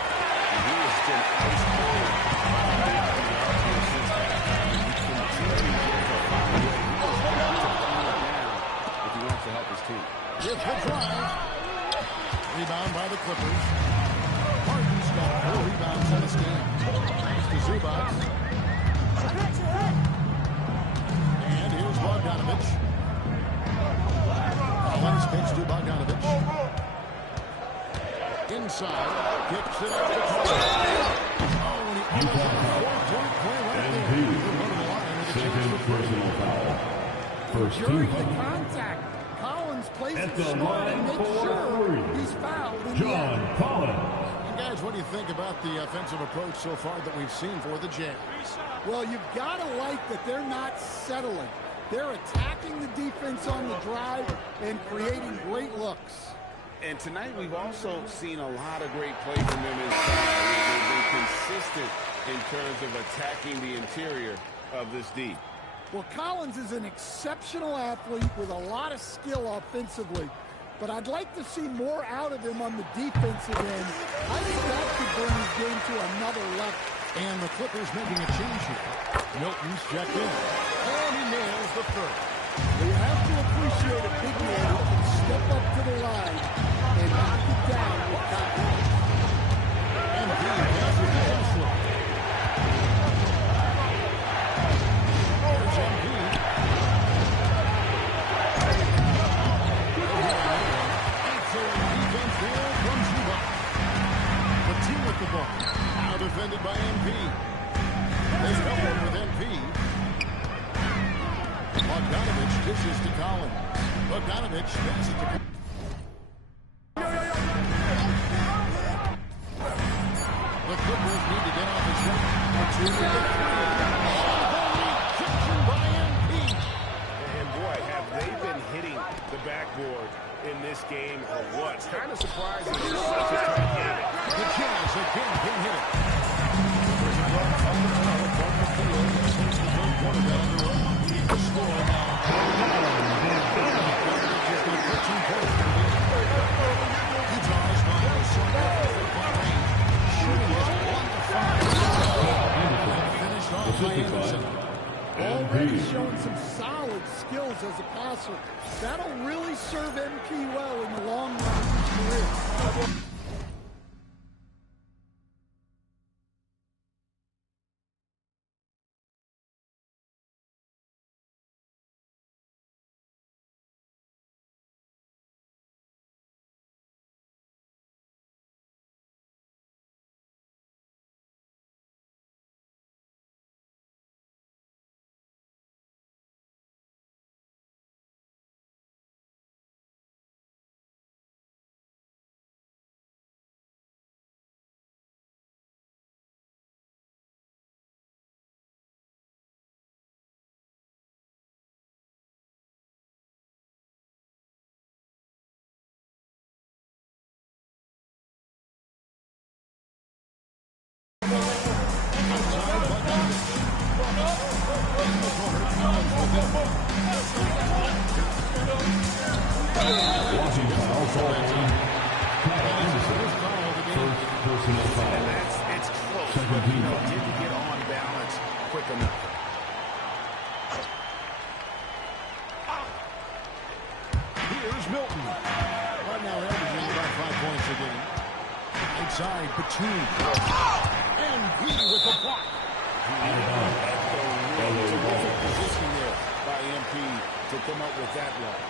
He is still ice cold. If he wants to help his team. With the drive. Rebound by the Clippers. Harden's got 4 rebounds in this game. To Zubac. And here's Bogdanovich. Collins pitch to Bogdanovich. Inside. Kicks it up to Collins. Oh, and he almost had a 4-point play right there. Second personal foul. First team During the foul. contact, Collins plays At it the smart and line makes for sure three. he's fouled. in the John end. Collins. And guys, what do you think about the offensive approach so far that we've seen for the Jazz? Well, you've got to like that they're not settling. They're attacking the defense on the drive and creating great looks. And tonight we've also seen a lot of great play from them inside. They've been consistent in terms of attacking the interior of this D. Well, Collins is an exceptional athlete with a lot of skill offensively, but I'd like to see more out of him on the defensive end. I think that could bring his game to another level. And the Clippers making a change here. Milton's checked in. And he nails the first. Well, you have to appreciate a big man who can step up to the line and knock it down with confidence. And he passes to Kessler. Here's MP. Excellent defense there from Zubac. The team with the ball. Out defended by MP. They cover with MP. Bogdanovich dishes to Collins. Bogdanovich spins it to Collins. The Clippers need to get off his feet. Rejection by MP. And boy, have they been hitting the backboard in this game or what? It's kind of surprising they're such a tight game. The Jazz again can hit it. There's a run from the top from the field. Since the third quarter down the road. The score now. Just going to put 2 points. Utah is going to short off the 3-point range. Shooting is 1 to 5. Finished off by Anderson. Already showing some solid skills as a passer. That'll really serve MP well in the long run of his career. It's close, but he didn't get on balance quick enough. Here's Milton. Right now averaging about 5 points a game. Inside, Batum. MP with the block. Terrific position there by MP to come up with that one.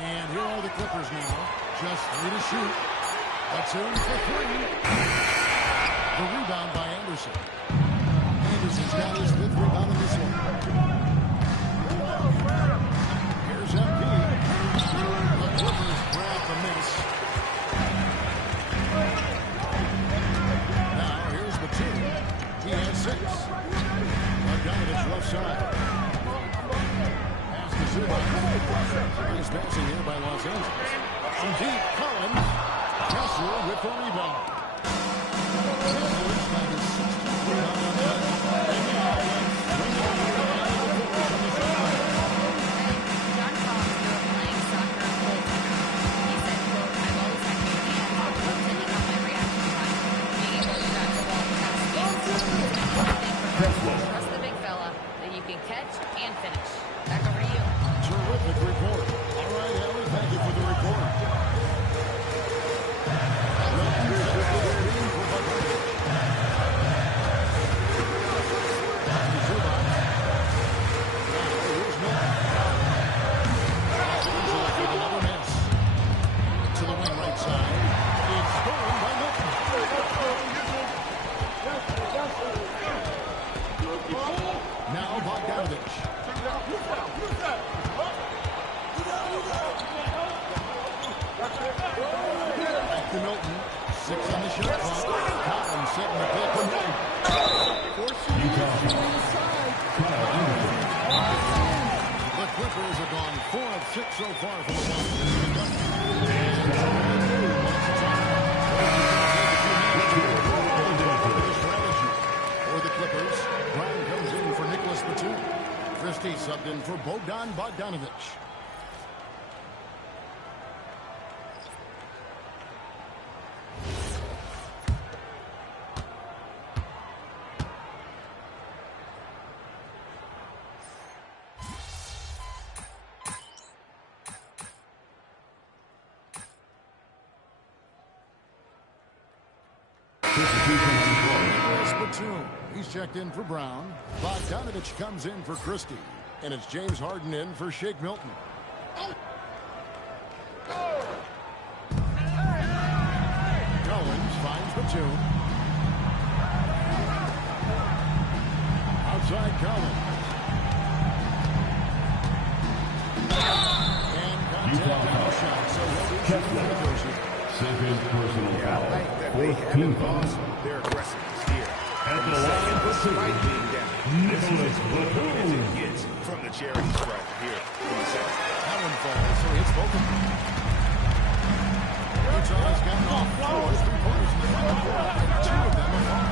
And here are the Clippers now. Just 3 to shoot. That's in for 3. The rebound by Anderson. Anderson's got his 5th rebound in this one. Here's MP. The Clippers grab the miss. Now here's Batum. He has 6. Bogdanovich left side. Pass to Zubac. Nice passing here by Los Angeles. From deep, Collins. Kessler with the rebound. Kessler's got his 6th rebound on that. And now, John Collins grew up playing soccer in Bolton. He said, quote, I've always had good hands, but depending on my reaction time, being able to track the ball without speed. Trust the big fella that you can catch and finish. Back over to you. Terrific report. All right, Ellie, thank you for the report. To the wing right side. It's stolen by Milton. Now Bogdanovich. Back to Milton. 6 on the shot clock. Collins setting the pick for Milton. The Clippers have gone 4 of 6 so far from the line. For the Clippers, Brown comes in for Nicholas Batum. Christie subbed in for Bogdan Bogdanovich. Batum. He's checked in for Brown. Bogdanovich comes in for Christie. And it's James Harden in for Shake Milton. Batum. Outside Collins. And contact on the shot. So he'll be shooting the negotiation. Second personal foul. They Fourth haven't team foul. lost their aggressiveness here. At the line, Despite being down. This is Nicholas as good as Batum. it gets from the charity stripe here in the second. Allen falls, so it's Bogut. Utah's gotten off 4 3-pointers in the front court, and 2 of them are long.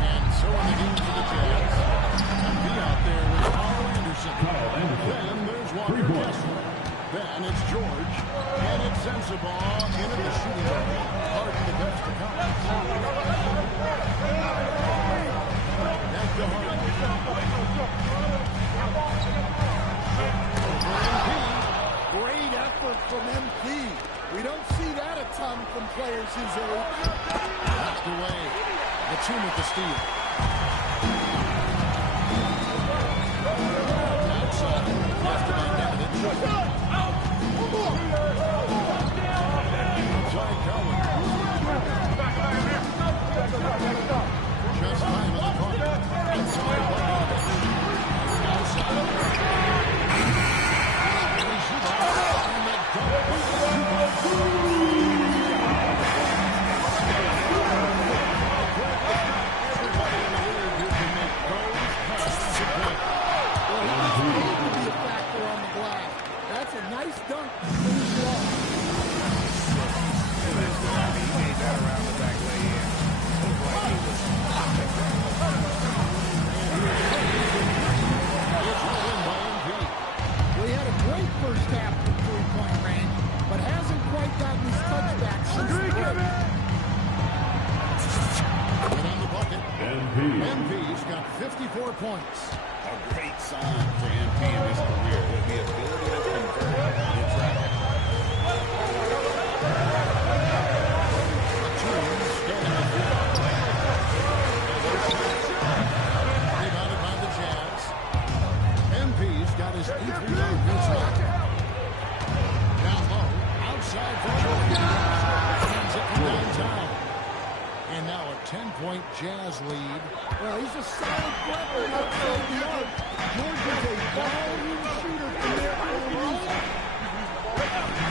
And so in the game for the Jazz. MP out there with Kyle Anderson. Then there's Walker Kessler. Then it's George. And it sends the ball into the shooting area. Harden the best to come. Back to Harden. Great effort from MP. We don't see that a ton from players his age. Knocked away. Batum with the steal. Outside. Left to Bogdanovich. Outside Collins. Just time on the clock. Inside Bogdanovich. Outside. That's a nice dunk. Finish it off. He made that around the back lay-in. Looked like he was Well, he had a great first half from three-point range, but hasn't quite gotten his touchback since the break. And on the bucket, MP's got 54 points. A great sign for MP in his career with the ability to convert in traffic. Rebounded by the Jazz. MP's got his 8th rebound this night. Down low, outside for George. Hands it from downtown. And now a 10-point Jazz lead. Well, he's a solid weapon outside the arc. George is a volume shooter from there for a reason.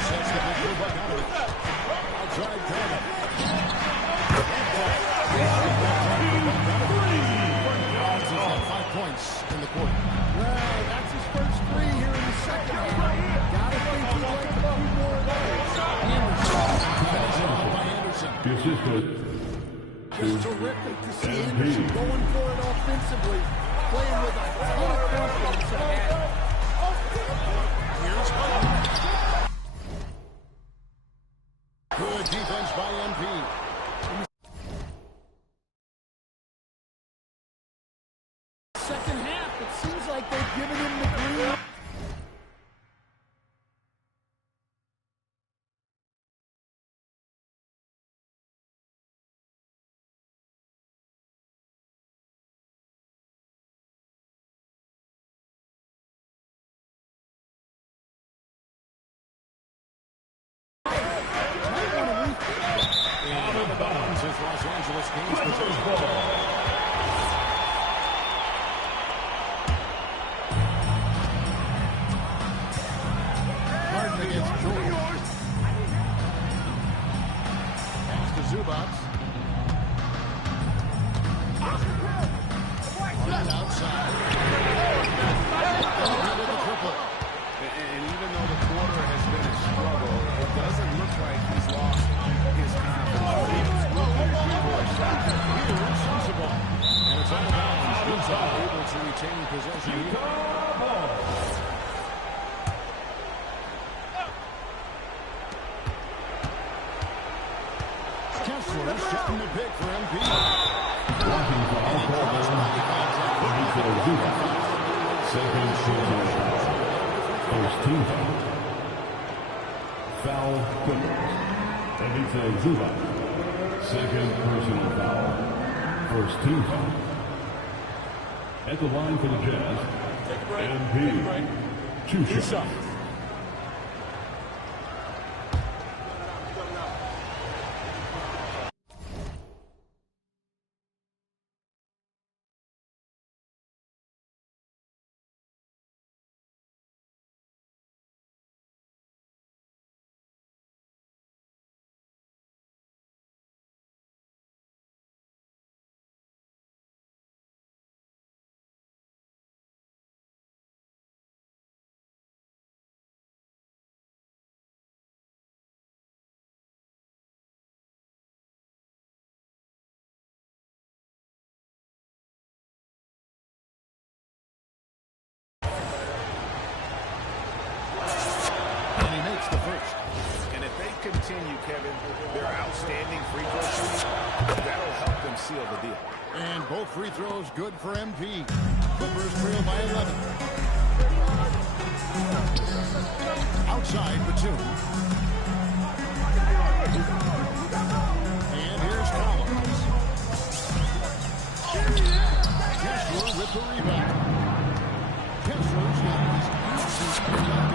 Sets the big for Bogdanovich. Outside Collins. Collins has got 5 points in the quarter. Well, that's his first 3 here in the second half. Gotta think he'd like a few more of those. Anderson. Finished off by Anderson. The assistant. Just terrific to see Anderson going for it offensively, playing with a ton of confidence ahead. Here's Harden. Good defense by MP. Second half, it seems like they've given him the green. And Barnes is Los Angeles Kings possession ball. Harden against George. Pass to Zubac. Harden outside. With the triple. And even though the quarter has been a struggle, it doesn't look like he's lost his confidence. Here's Sensible. And it's out of bounds. Utah able to retain possession here. Kessler setting the pick for MP. Blocking foul called on Zubac. Second personal foul. First team foul. Foul Clippers. Ivica Zubac. Second personal foul. First team foul. At the line for the Jazz, MP. 2 shots. continue, Kevin, their outstanding free throw shooting, that'll help them seal the deal. And both free throws good for MP. Clippers trail by 11. Outside Batum. And here's Collins. Kessler with the rebound. Kessler's got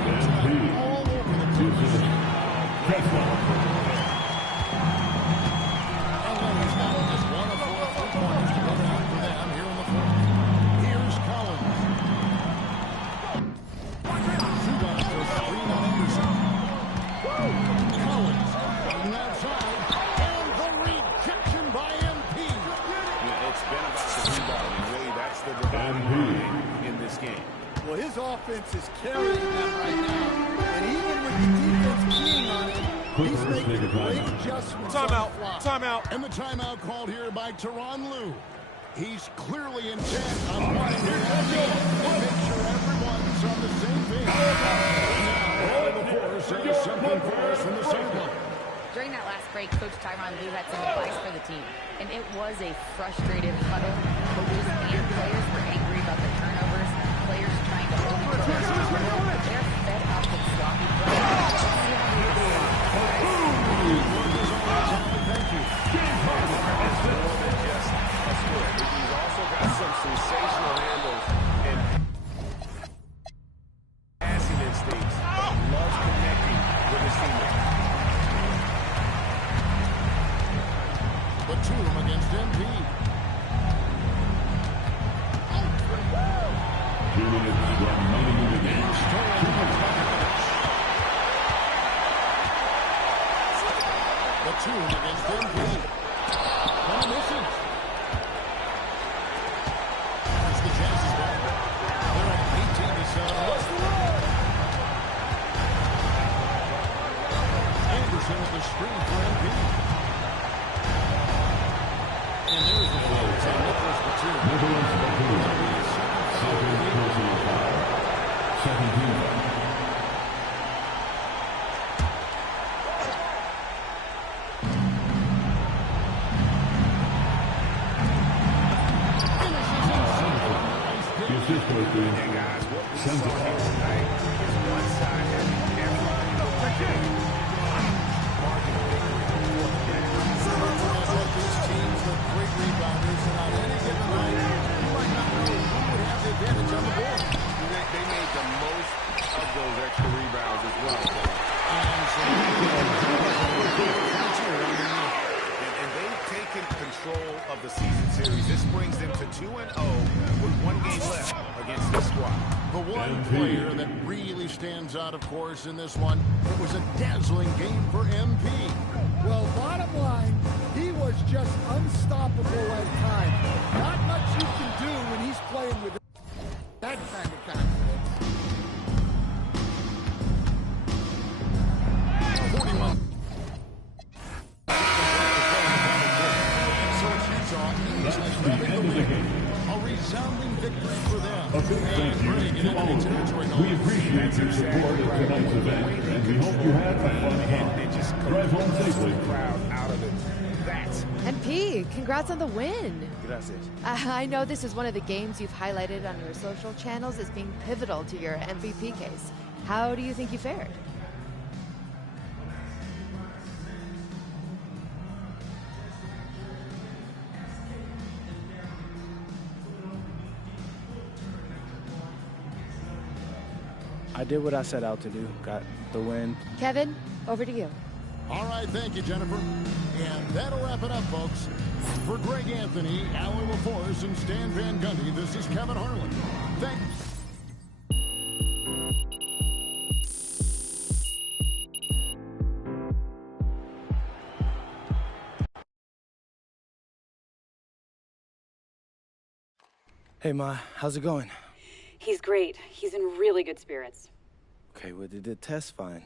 his all over the place. And then he's got just 1 of 4 3-pointers to go down for them here in the fourth. Here's Collins. Zubac for a screen on Anderson. Collins on the outside. And the rejection by MP. Yeah, it's been about the rebounding. Really, that's the dividing line in this game. Well, his offense is carrying them right now. And even with the defense keying on him, he's making great adjustments. Timeout. And the timeout called here by Tyronn Lue. He's clearly intent on wanting to make sure everyone's on the same page. Now, Al LaForce has something for us from the sideline. During that last break, Coach Tyronn Lue had some advice for the team, and it was a frustrated huddle. Coaches and players were angry about the turnovers, players trying to hold each other accountable. They're fed up with sloppy play. Let's see how they respond. Thank you. It's more than just a score. He's also got some sensational handles and passing instincts. Loves connecting with his teammates. Batum against MP. 2 minutes remaining in the game. Batum against MP. And misses. As the Jazz is back. They're at 18-7. Anderson with the screen for MP. And there's the foul. Nicholas Batum. Second personal foul. 17. The assist goes to Senzo. These teams with great rebounders, and on any given night, you might not know who would have the advantage on the board. They made the most of those extra rebounds as well. And they've taken control of the season series. This brings them to 2-0 with 1 game left against this squad. The one player that really stands out, of course, in this one, it was a dazzling game for MP. Well, bottom line, he was just unstoppable at times. Not much you can do when he's playing with that kind of confidence. 41. So it's Utah easily grabbing the win. A resounding victory for them. A big thank you to all of you. We appreciate your support of tonight's event, and we hope you had a fun time. Drive home safely. Crowd out of it. MP, congrats on the win. Gracias. I know this is one of the games you've highlighted on your social channels as being pivotal to your MVP case. How do you think you fared? I did what I set out to do. Got the win. Kevin, over to you. All right, thank you, Jennifer. And that'll wrap it up, folks. For Greg Anthony, Alan LaForce, and Stan Van Gundy, this is Kevin Harlan. Thanks. Hey, Ma, how's it going? He's great. He's in really good spirits. Okay, well, they did test fine.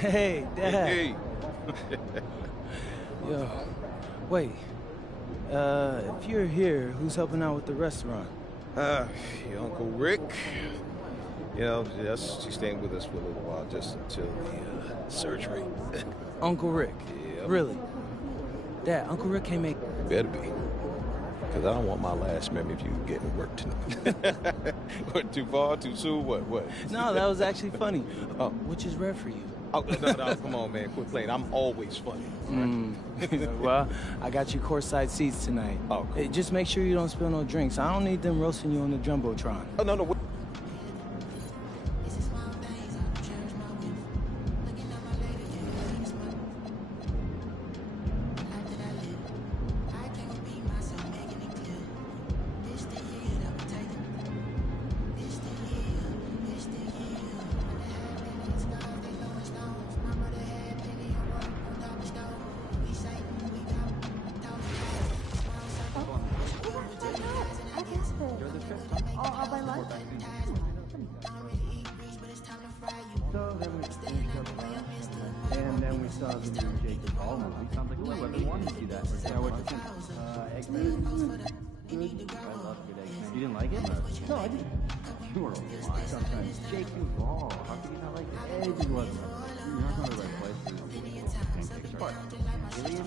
Hey, Dad. Hey. Yo, wait. If you're here, who's helping out with the restaurant? Your Uncle Rick. You know, she's staying with us for a little while, just until the surgery. Uncle Rick? Yeah. Really? Dad, Uncle Rick can't make... Better be. Because I don't want my last memory of you getting work tonight. What, too far, too soon, what? No, that was actually funny. Which is rare for you. Oh, no, come on, man, quit playing. I'm always funny. Well, I got you courtside seats tonight. Oh, cool. Hey, just make sure you don't spill no drinks. I don't need them roasting you on the Jumbotron. Oh, no. And then we saw the new Jacob Ball movie. Sounds like I've been wanting to see that. Yeah, what you think? X-Men. Good. I love good X-Men. You didn't like it? No, I didn't. You were lying. Sometimes. Jacob Ball. How could you not like it? It just wasn't. You're not going to the right place. What? Alien?